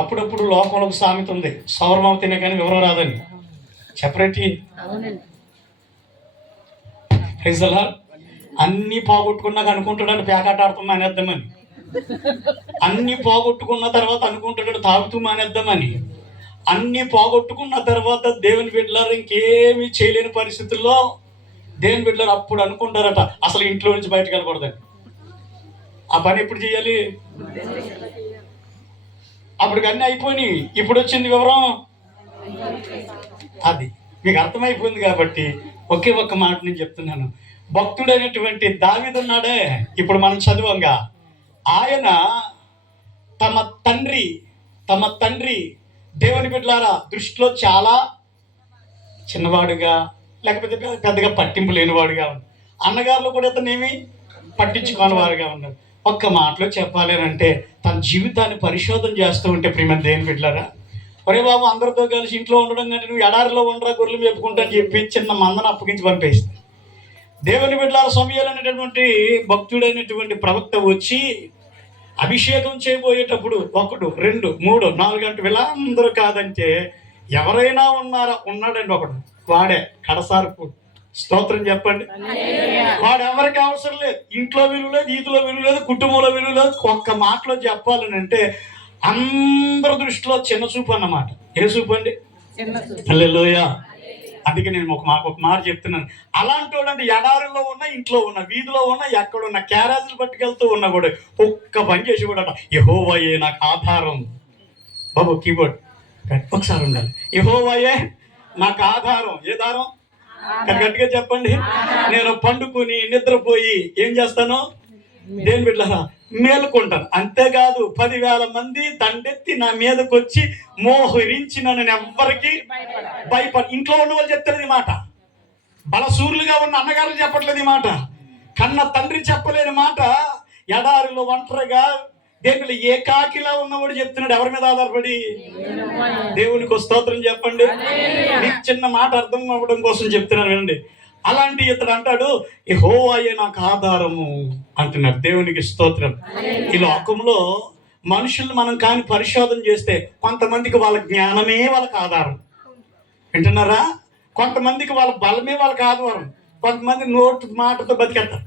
అప్పుడప్పుడు లోకంలో ఒక సామెత ఉంది, సౌరమావ తినే కానీ వివరం రాదని. చెప్పరేటి అన్నీ పోగొట్టుకున్నాక అనుకుంటాడు పేకాట ఆడుతూ మానేద్దామని, అన్నీ పోగొట్టుకున్న తర్వాత అనుకుంటాడు తాగుతూ మానేద్దామని, అన్నీ పోగొట్టుకున్న తర్వాత దేవుని బిడ్డలారు ఇంకేమీ చేయలేని పరిస్థితుల్లో దేవుని బిడ్డలారు అప్పుడు అనుకుంటారట అసలు ఇంట్లో నుంచి బయటకు వెళ్ళకూడదని. ఆ పని ఎప్పుడు చేయాలి? అప్పటికి అన్నీ అయిపోయినాయి, ఇప్పుడు వచ్చింది వివరం. అది మీకు అర్థమైపోయింది కాబట్టి ఒకే ఒక్క మాట నేను చెప్తున్నాను. భక్తుడైనటువంటి దావీదు ఉన్నాడే, ఇప్పుడు మనం చదువంగా, ఆయన తమ తండ్రి దేవుని బిడ్డలారా దృష్టిలో చాలా చిన్నవాడుగా, లేకపోతే పెద్దగా పట్టింపు లేనివాడుగా ఉన్నాడు. అన్నగారులు కూడా అతనేమి పట్టించుకోని వారుగా ఉన్నారు. ఒక్క మాటలో చెప్పాలి అంటే తన జీవితాన్ని పరిశోధన చేస్తూ ఉంటే ప్రియమైన దేవుని బిడ్డలారా, ఒరే బాబు అందరితో కలిసి ఇంట్లో ఉండడం కంటే నువ్వు ఎడారిలో ఉండరా గొర్రెలు మేపుకుంటా అని చెప్పి చిన్న మందను అప్పగించి పంపేస్తుంది. దేవుని బిడ్డలార సమయాలు అనేటటువంటి భక్తుడైనటువంటి ప్రవక్త వచ్చి అభిషేకం చేయబోయేటప్పుడు 1, 2, 3, 4 గంటలు వీళ్ళందరూ కాదంటే ఎవరైనా ఉన్నాడండి ఒకడు, వాడే కడసార్పు. స్తోత్రం చెప్పండి. వాడు ఎవరికి అవసరం లేదు, ఇంట్లో విలువ లేదు, ఈతిలో విలువ లేదు, కుటుంబంలో విలువ లేదు. ఒక్క మాటలో చెప్పాలని అంటే అందరి దృష్టిలో చిన్న చూపు అన్నమాట. ఏ చూపు అండి? హల్లెలూయా. అందుకే నేను ఒక మాట చెప్తున్నాను, అలాంటి వాడు ఎడారిలో ఉన్న, ఇంట్లో ఉన్న, వీధిలో ఉన్న, ఎక్కడున్న, క్యారేజీలు పట్టుకెళ్తూ ఉన్నా కూడా ఒక్క పని చేసి కూడా యెహోవాయే నాకు ఆధారం. బాబు కీబోర్డ్ ఒకసారి ఉండాలి. యెహోవాయే నాకు ఆధారం. ఏ దారం? గట్టిగా చెప్పండి. నేను పండుకొని నిద్రపోయి ఏం చేస్తాను? దేని బిడ్డలారా మేలుకుంటాను. అంతేకాదు 10,000 మంది దండెత్తి నా మీదకి వచ్చి మోహరించి నన్ను ఎవ్వరికి భయపడ. ఇంట్లో ఉన్న వాళ్ళు చెప్తారు ఈ మాట, బలసూర్లుగా ఉన్న అన్నగారు చెప్పట్లేదు ఈ మాట, కన్న తండ్రి చెప్పలేని మాట. ఎడారిలో ఒంటరిగా దేవుని ఏకాకిలా ఉన్నవాడు చెప్తున్నాడు. ఎవరి మీద ఆధారపడి? దేవునికి స్తోత్రం చెప్పండి. మీకు చిన్న మాట అర్థం అవ్వడం కోసం చెప్తున్నాను వినండి. అలాంటి ఇతడు అంటాడు యెహోవాయే నాకు ఆధారము అంటున్నాడు. దేవునికి స్తోత్రం. ఈ లోకంలో మనుషుల్ని మనం కానీ పరిశోధన చేస్తే కొంతమందికి వాళ్ళ జ్ఞానమే వాళ్ళకి ఆధారం. వింటున్నారా? కొంతమందికి వాళ్ళ బలమే వాళ్ళకి ఆధారం. కొంతమంది నోటు మాటతో బతికేస్తారు,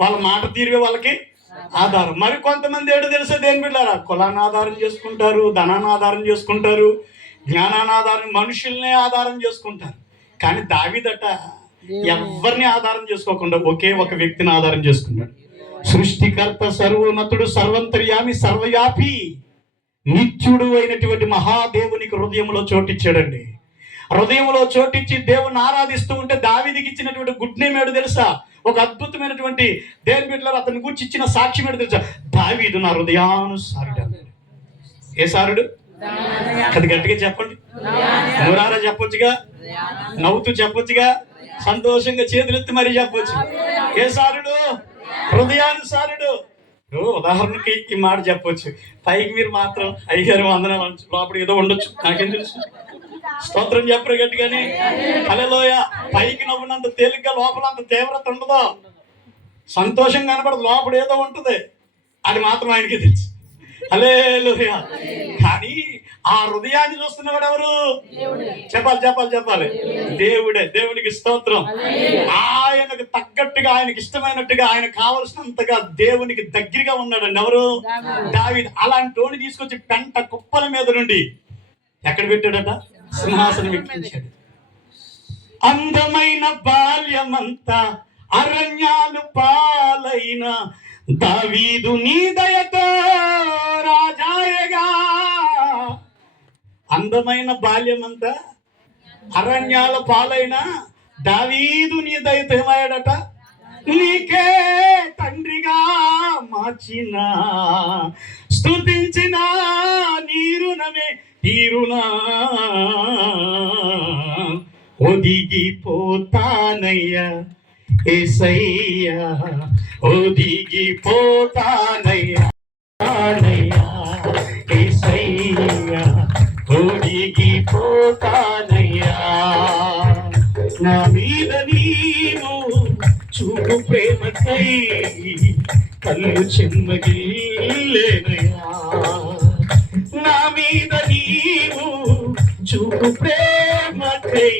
వాళ్ళ మాట తీరుగా వాళ్ళకి ఆధారం. మరి కొంతమంది ఏడు తెలుసా దేని బిడ్డారా? కులాన్ని ఆధారం చేసుకుంటారు, ధనాన్ని ఆధారం చేసుకుంటారు, జ్ఞానాన్ని ఆధారం, మనుషుల్నే ఆధారం చేసుకుంటారు. కానీ దావీదట ఎవరిని ఆధారం చేసుకోకుండా ఒకే ఒక వ్యక్తిని ఆధారం చేసుకున్నాడు. సృష్టికర్త, సర్వోన్నతుడు, సర్వంతర్యామి, సర్వవ్యాపి, నిత్యుడు అయినటువంటి మహాదేవునికి హృదయంలో చోటిచ్చాడండి. హృదయంలో చోటిచ్చి దేవుని ఆరాధిస్తూ ఉంటే దావీదుకి ఇచ్చినటువంటి గుడ్ నేమ్ ఏడు తెలుసా? ఒక అద్భుతమైనటువంటి దేవుని బిడ్డలారా అతని గురించి ఇచ్చిన సాక్ష్యం ఏడు తెలుసా? దావీదు నా హృదయానుసారుడు. ఏ సారుడు? అది గట్టిగా చెప్పండి. నూరారా చెప్పొచ్చుగా, నవ్వుతూ చెప్పొచ్చుగా, సంతోషంగా చేతులెత్తి మరీ చెప్పొచ్చు. ఏ సారుడు? హృదయానుసారుడు. ఉదాహరణకి ఈ మాట చెప్పొచ్చు, పైకి మీరు మాత్రం అయ్యారు వందనం లోపల ఏదో ఉండొచ్చు, నాకేం తెలుసు. స్తోత్రం చెప్పరు గట్టిగాని. హల్లెలూయా. పైకి నవ్వునంత తేలిగ్గా లోపల అంత తీవ్రత ఉండదు. సంతోషం కనపడదు, లోపల ఏదో ఉంటుంది, అది మాత్రం ఆయనకి తెలుసు. హల్లెలూయా. కానీ ఆ హృదయాన్ని చూస్తున్నవాడు ఎవరు? చెప్పాలి దేవుడే. దేవునికి స్తోత్రం. ఆయనకు తగ్గట్టుగా, ఆయనకి ఇష్టమైనట్టుగా, ఆయన కావలసినంతగా దేవునికి దగ్గరగా ఉన్నాడండి. ఎవరు? దావీదు. అలాంటి వాడిని తీసుకొచ్చి పెంట కుప్పల మీద నుండి ఎక్కడ పెట్టాడట? సింహాసనం ఎక్కించాడు. అందమైన బాల్యమంతా అరణ్యాలు పాలైన దావీదు నీ దయతో రాజాయగా. అందమైన బాల్యమంతా అరణ్యాల పాలైన దావీదు నీ దయతో ఏమయ్యాడట? నీకే తండ్రిగా మార్చిన, స్తుతించిన నీరునమే తీరునా ఒదిగిపోతానయ్యా యేసయ్యా, ఒదిగిపోతానయ్యా యేసయ్యా, ఒదిగిపోతానయ్యా. నా మీద నీవు చూపు ప్రేమకై కళ్ళు చెమ్మగిల్లేనయ్యా. నా చూపు ప్రేమకై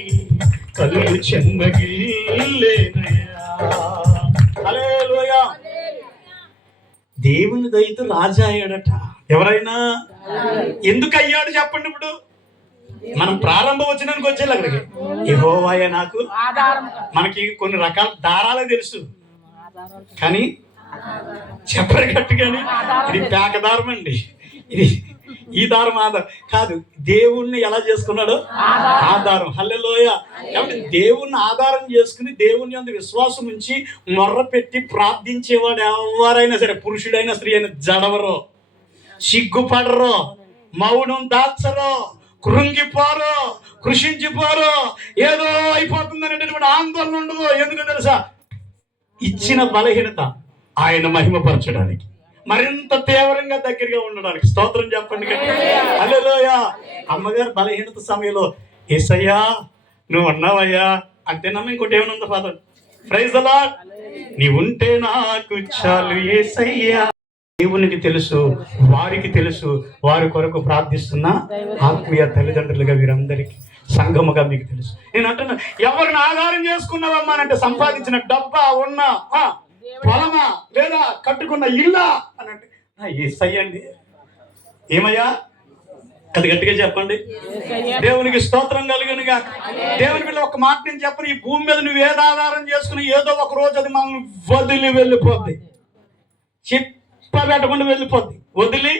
కళ్ళు చెమ్మగిల్లేనయ్యా. హల్లెలూయా. దేవుని దయతో రాజా అయ్యాడట. ఎవరైనా ఎందుకు అయ్యాడు చెప్పండి. ఇప్పుడు మనం ప్రారంభ వచనానికి వచ్చేది అక్కడికి, యెహోవాయే నాకు మనకి కొన్ని రకాల దారాలే తెలుసు కానీ చెప్పరు గట్టిగాని ఇది పేకదారం అండి, ఇది ఈ దారం ఆధారం కాదు. దేవుణ్ణి ఎలా చేసుకున్నాడు? ఆధారం. హల్లెలూయా. కాబట్టి దేవుణ్ణి ఆధారం చేసుకుని దేవుని యందు విశ్వాసం ఉంచి మొర్ర పెట్టి ప్రార్థించేవాడు ఎవరైనా సరే, పురుషుడైనా స్త్రీ అయినా జడవరో, సిగ్గుపడరో, మౌనం దాచరో, కృంగిపోరో, కృషించిపోరో, ఏదో అయిపోతుందనేటటువంటి ఆందోళన ఉండదు. ఎందుకు తెలుసా? ఇచ్చిన బలహీనత ఆయన మహిమపరచడానికి, మరింత తీవ్రంగా దగ్గరగా ఉండడానికి. స్తోత్రం చెప్పండి. హల్లెలూయా. అమ్మగారు బలహీనత సమయంలో యేసయ్యా నువ్వు ఉన్నావయ్యా అంతేనమ్మా, ఇంకోటి ఏమైనా ఉందా? Father praise the lord. నీవుంటే నాకు చాలు యేసయ్యా. దేవునికి తెలుసు, వారికి తెలుసు, వారి కొరకు ప్రార్థిస్తున్న ఆత్మీయ తల్లిదండ్రులుగా వీరందరికీ, సంఘముగా మీకు తెలుసు. నేను అంటున్నా, ఎవరిని ఆధారం చేసుకున్నావమ్మా అంటే సంపాదించిన డబ్బా, ఉన్న పొలమా, లేదా కట్టుకున్న ఇల్లా అని అంటే యేసయ్యండి. ఏమయ్యా? అది గట్టిగా చెప్పండి. దేవునికి స్తోత్రం కలుగునుగా. దేవుని పిల్ల ఒక మాట నేను చెప్పను, ఈ భూమి మీద నువ్వు ఏది ఆధారం చేసుకుని ఏదో ఒక రోజు అది మనల్ని వదిలి వెళ్ళిపోద్ది. పెట్టకుండా వెళ్ళిపోద్ది. వదిలి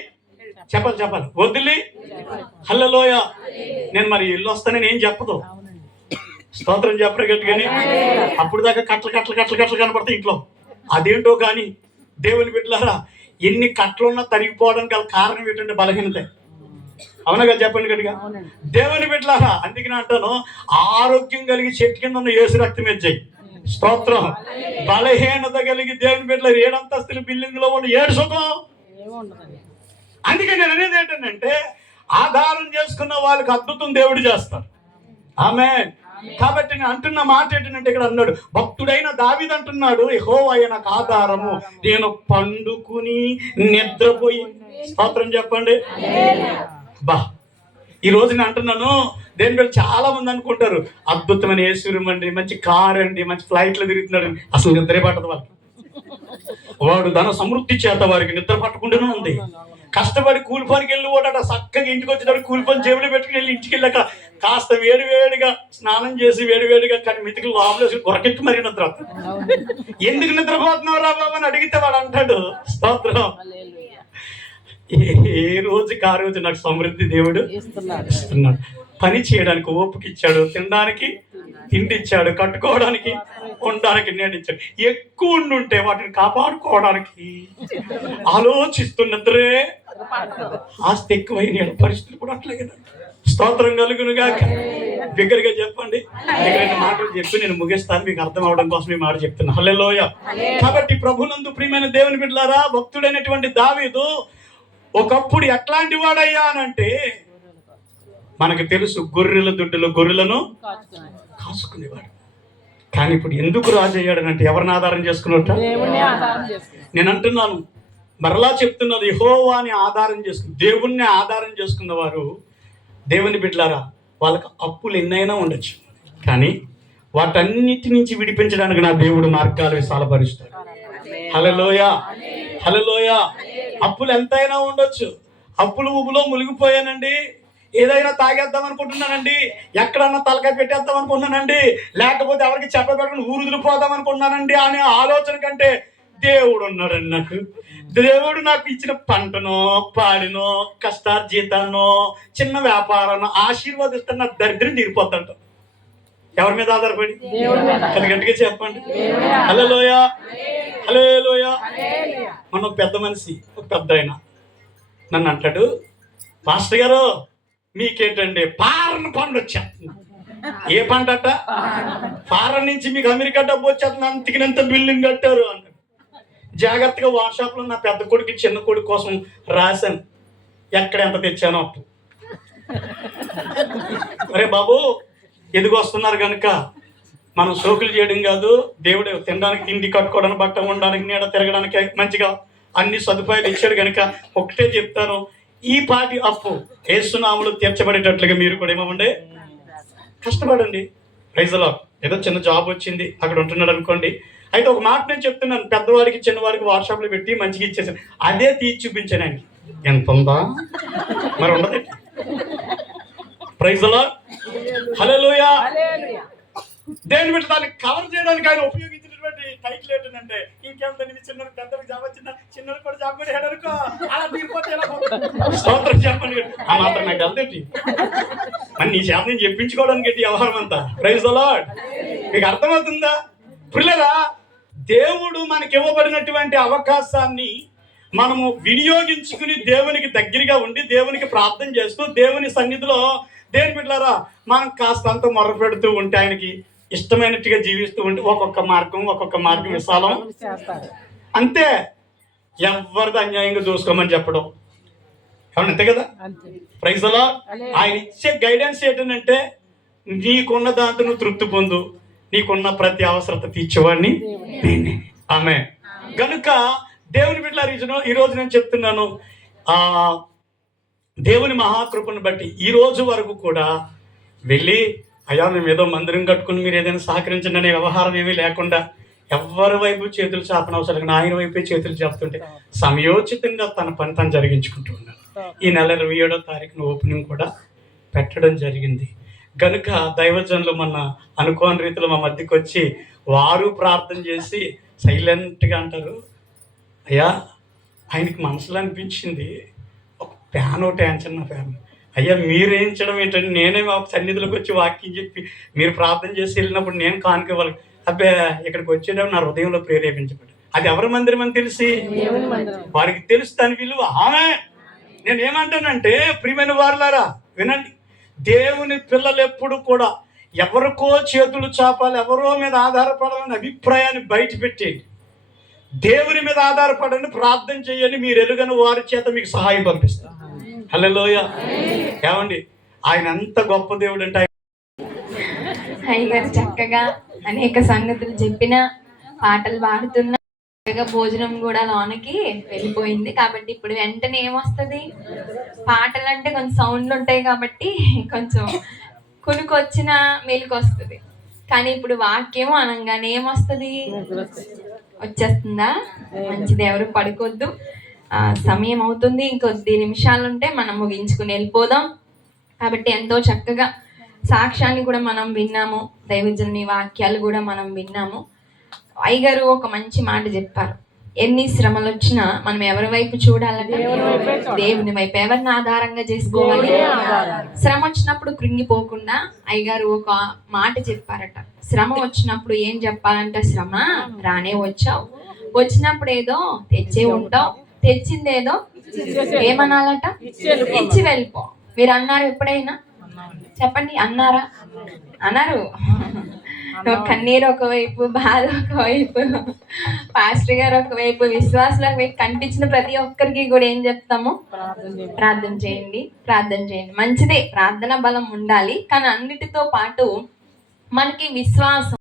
చెప్పాలి వదిలి. హల్లెలూయా. నేను మరి ఇల్లు వస్తానని ఏం చెప్పదు. స్తోత్రం చెప్పరు గట్టిగాని. అప్పుడు దాకా కట్టలు కనపడతాయి ఇంట్లో. అదేంటో కానీ దేవుని బిడ్డలారా, ఎన్ని కట్టలున్నా తరిగిపోవడానికి గల కారణం ఏంటంటే బలహీనత. అవునగా చెప్పండి గట్టిగా. దేవుని బిడ్డలారా, అందుకని అంటాను, ఆరోగ్యం కలిగి చెట్టు కింద ఉన్న యేసు రక్తం ఎజ్జాయి. స్తోత్రం. బలహీనత కలిగి దేవుని బిడ్డలు 7 అంతస్తుల బిల్డింగ్ లో ఉన్న 7 సుఖం. అందుకే నేను అనేది ఏంటంటే, ఆధారం చేసుకున్న వాళ్ళకి అద్భుతం దేవుడు చేస్తాడు. ఆమేన్. కాబట్టి నేను అంటున్న మాట ఏంటంటే, ఇక్కడ అన్నాడు భక్తుడైన దావీదు అంటున్నాడు, యెహోవాయే నాకు ఆధారము, నేను పండుకుని నిద్రపోయి. స్తోత్రం చెప్పండి. బా ఈ రోజు నేను అంటున్నాను, దేని మీద చాలా మంది అనుకుంటారు అద్భుతమైన యేసూరం అండి, మంచి కార్ అండి, మంచి ఫ్లైట్లో తిరుగుతున్నాడు. అసలు నిద్రే పట్టదు వాళ్ళకి. వాడు ధన సమృద్ధి చేత వారికి నిద్ర పట్టకుండానే ఉంది. కష్టపడి కూలి పనికి వెళ్ళి పోతాడు, చక్కగా ఇంటికి వచ్చేటప్పుడు కూలి పని జేబులో పెట్టుకుని వెళ్ళి ఇంటికి వెళ్ళాక కాస్త వేడివేడిగా స్నానం చేసి వేడివేడిగా కానీ మితికి లోపలేసి కొరకెత్తి మరి నిద్ర. ఎందుకు నిద్రపోతున్నావు రా బాబు అని అడిగితే వాడు అంటాడు, స్తోత్రం, ఏ రోజుకి ఆ రోజు నాకు సమృద్ధి దేవుడు ఇస్తున్నాడు. పని చేయడానికి ఓపిక ఇచ్చాడు, తినడానికి తిండి ఇచ్చాడు, కట్టుకోవడానికి ఉండడానికి నేను ఇచ్చాడు. ఎక్కువ ఉండుంటే వాటిని కాపాడుకోవడానికి ఆలోచిస్తున్నద్దరే ఆస్తి ఎక్కువైన పరిస్థితులు కూడా అట్లాగే. స్తోత్రం కలుగునుగా. దగ్గరగా చెప్పండి. దగ్గర మాటలు చెప్పి నేను ముగిస్తాను, మీకు అర్థం అవడం కోసం ఈ మాట చెప్తున్నా. హల్లెలూయా. కాబట్టి ప్రభునందు ప్రియమైన దేవుని బిడ్డలారా, భక్తుడైనటువంటి దావీదు ఒకప్పుడు ఎట్లాంటి వాడయ్యా అనంటే, మనకు తెలుసు గొర్రెల దుడ్డులో గొర్రెలను కాసుకునేవాడు. కానీ ఇప్పుడు ఎందుకు రాజు అయ్యాడనంటే ఎవరిని ఆధారం చేసుకున్నట్ట? నేను అంటున్నాను, మరలా చెప్తున్నది, యెహోవాని ఆధారం చేసుకుని దేవుణ్ణి ఆధారం చేసుకున్న వారు, దేవుని బిడ్డలారా, వాళ్ళకి అప్పులు ఎన్నైనా ఉండొచ్చు, కానీ వాటన్నిటి నుంచి విడిపించడానికి నా దేవుడు మార్గాలు విశాలపరుస్తాడు. హల్లెలూయా. హల్లెలూయా. అప్పులు ఎంతైనా ఉండొచ్చు. అప్పులు ఊబులో మునిగిపోయానండి, ఏదైనా తాగేద్దాం అనుకుంటున్నానండి, ఎక్కడన్నా తలకాయ పెట్టేద్దాం అనుకుంటున్నానండి, లేకపోతే ఎవరికి చెప్పబెట్టకుండా ఊరుదిరిపోదాం అనుకుంటున్నానండి అనే ఆలోచన కంటే దేవుడు ఉన్నాడండి నాకు. దేవుడు నాకు ఇచ్చిన పంటనో పాడినో కష్టార్జితానో చిన్న వ్యాపారాన్ని ఆశీర్వాదిస్తాను, నా దరిద్రం తీరిపోతాంట. ఎవరి మీద ఆధారపడి? గట్టిగా చెప్పండి. హల్లెలూయా. హల్లెలూయా. మన పెద్ద మనిషి, ఒక పెద్ద ఆయన నన్ను అంటాడు, మాస్టర్ గారు మీకేంటండి ఫారెన్ పండు వచ్చేస్తుంది. ఏ పంట అట్ట? ఫారెన్ నుంచి మీకు అమెరికా డబ్బు వచ్చేస్తుంది, అంతకినంత బిల్డింగ్ కట్టారు అన్నాడు. జాగ్రత్తగా వాట్సాప్లో నా పెద్ద కొడుకు చిన్న కొడుకు కోసం రాశాను, ఎక్కడ ఎంత తెచ్చానో అప్పు. అరే బాబు, ఎదిగొస్తున్నారు కనుక మనం సోకులు చేయడం కాదు, దేవుడు తినడానికి తిండి, కట్టుకోవడానికి బట్ట, ఉండడానికి, నీడ తిరగడానికి మంచిగా అన్ని సదుపాయాలు ఇచ్చాడు కనుక ఒకటే చెప్తాను, ఈ పాటి అప్పు యేసునామములో తీర్చబడేటట్లుగా మీరు కూడా ఏమండి కష్టపడండి. ప్రైజ్లో ఏదో చిన్న జాబ్ వచ్చింది అక్కడ ఉంటున్నాడు అనుకోండి, అయితే ఒక మాట నేను చెప్తున్నాను, పెద్దవాడికి చిన్నవాడికి వాట్సాప్లో పెట్టి మంచిగా ఇచ్చేసాను, అదే తీసి చూపించాను ఆయనకి. ఎంత ఉందా మరి ఉండదు. ప్రైజ్లో హల్లెలూయా. దేని బిడ్డ దాన్ని కవర్ చేయడానికి ఆయన ఉపయోగించినటువంటి టైటిల్ ఏంటంటే, ఇంకేంటండి చిన్న పెద్దలకు జాబ్ వచ్చిందా, చిన్నలకు కూడా జాబ్ కూడా అనుకో అలా తీరిపోతే స్తోత్రం చెప్పండి. ఆ మాత్రం నాకు వెళ్తేటి అని నీ చేత నేను చెప్పించుకోవడానికి ఏంటి వ్యవహారం అంతా. Praise the lord. మీకు అర్థమవుతుందా పిల్లరా? దేవుడు మనకి ఇవ్వబడినటువంటి అవకాశాన్ని మనము వినియోగించుకుని దేవునికి దగ్గరగా ఉండి దేవునికి ప్రార్థన చేస్తూ దేవుని సన్నిధిలో దేని బిడ్డలారా మనం కాస్తంత మొర్ర పెడుతూ ఉంటే ఆయనకి ఇష్టమైనట్టుగా జీవిస్తూ ఉంటే ఒక్కొక్క మార్గం విశాలం అంతే. ఎవరిది అన్యాయంగా చూసుకోమని చెప్పడం అవును, అంతే కదా. Praise the lord. ఆయన ఇచ్చే గైడెన్స్ ఏంటంటే, నీకున్న దాంతో నువ్వు తృప్తి పొందు, నీకున్న ప్రతి అవసరత తీర్చేవాడిని నేనే. ఆమె గనుక దేవుని బిడ్డలారా ఈ రోజు నేను చెప్తున్నాను, దేవుని మహాకృపను బట్టి ఈ రోజు వరకు కూడా వెళ్ళి అయ్యా మేము ఏదో మందిరం కట్టుకుని మీరు ఏదైనా సహకరించండి అనే వ్యవహారం ఏమీ లేకుండా ఎవరి వైపు చేతులు చాపనవసరం ఆయన వైపే చేతులు చాపుతుంటే సమయోచితంగా తన పని తను జరిగించుకుంటూ ఉన్నాడు. ఈ నెల 27వ తారీఖున ఓపెనింగ్ కూడా పెట్టడం జరిగింది. కనుక దైవజనులు మన అనుకోని రీతిలో మా మధ్యకి వచ్చి వారు ప్రార్థన చేసి సైలెంట్గా అంటారు, అయ్యా ఆయనకి మనసులో అనిపించింది ఒక ఫ్యాన్ ఒకటి వేయించండి, నా ఫ్యాన్. అయ్యా మీరు వేయించడం ఏంటంటే, నేనే మా సన్నిధిలోకి వచ్చి వాక్యం చెప్పి మీరు ప్రార్థన చేసి వెళ్ళినప్పుడు నేను కానుకోవాలి. అబ్బే ఇక్కడికి వచ్చేటప్పుడు నా హృదయంలో ప్రేరేపించబడి, అది ఎవరి మందిరం అని తెలిసి వారికి తెలుసు దాని విలువ. ఆమె నేనేమంటానంటే ప్రియమైన వారులారా వినండి, దేవుని పిల్లలు ఎప్పుడు కూడా ఎవరికో చేతులు చాపాలి, ఎవరో మీద ఆధారపడాలని అభిప్రాయాన్ని బయట పెట్టేయండి. దేవుని మీద ఆధారపడండి, ప్రార్థన చేయండి, మీరు ఎరుగని వారి చేత మీకు సహాయం పంపిస్తారు. హల్లెలూయా. ఏమండి ఆయన అంత గొప్ప దేవుడు అంటే. అయ్యగారు చక్కగా అనేక సంగతులు చెప్పిన, పాటలు పాడుతున్న, భోజనం కూడా లోనకి వెళ్ళిపోయింది. కాబట్టి ఇప్పుడు వెంటనే ఏమొస్తుంది, పాటలు అంటే కొంచెం సౌండ్లు ఉంటాయి కాబట్టి కొంచెం కునుకొచ్చిన మెలకు వస్తుంది. కానీ ఇప్పుడు వాక్యం అనగానే ఏమొస్తుంది, వచ్చేస్తుందా? మంచిది. ఎవరు పడుకోవద్దు, సమయం అవుతుంది, ఇంకొద్ది నిమిషాలు ఉంటే మనం ముగించుకుని వెళ్ళిపోదాం. కాబట్టి ఎంతో చక్కగా సాక్ష్యాన్ని కూడా మనం విన్నాము, దైవజనుని వాక్యాలు కూడా మనం విన్నాము. అయ్యగారు ఒక మంచి మాట చెప్పారు, ఎన్ని శ్రమలు వచ్చినా మనం ఎవరి వైపు చూడాలంటే దేవుని వైపు. ఎవరిని ఆధారంగా చేసుకోవాలి? శ్రమ వచ్చినప్పుడు కృంగిపోకుండా అయ్యగారు ఒక మాట చెప్పారట, శ్రమ వచ్చినప్పుడు ఏం చెప్పాలంటే, శ్రమ రానే వచ్చావు, వచ్చినప్పుడు ఏదో తెచ్చే ఉంటావు, తెచ్చిందేదో ఏమనాలట, ఇచ్చి వెళ్ళిపో. మీరు అన్నారు ఎప్పుడైనా? చెప్పండి, అన్నారా? అన్నారు. కన్నీరు ఒకవైపు, బాధ ఒకవైపు, పాస్టర్ గారు ఒకవైపు, విశ్వాసులకు కనిపించిన ప్రతి ఒక్కరికి కూడా ఏం చెప్తాము, ప్రార్థన చేయండి, ప్రార్థన చేయండి. మంచిదే, ప్రార్థన బలం ఉండాలి. కానీ అన్నిటితో పాటు మనకి విశ్వాసం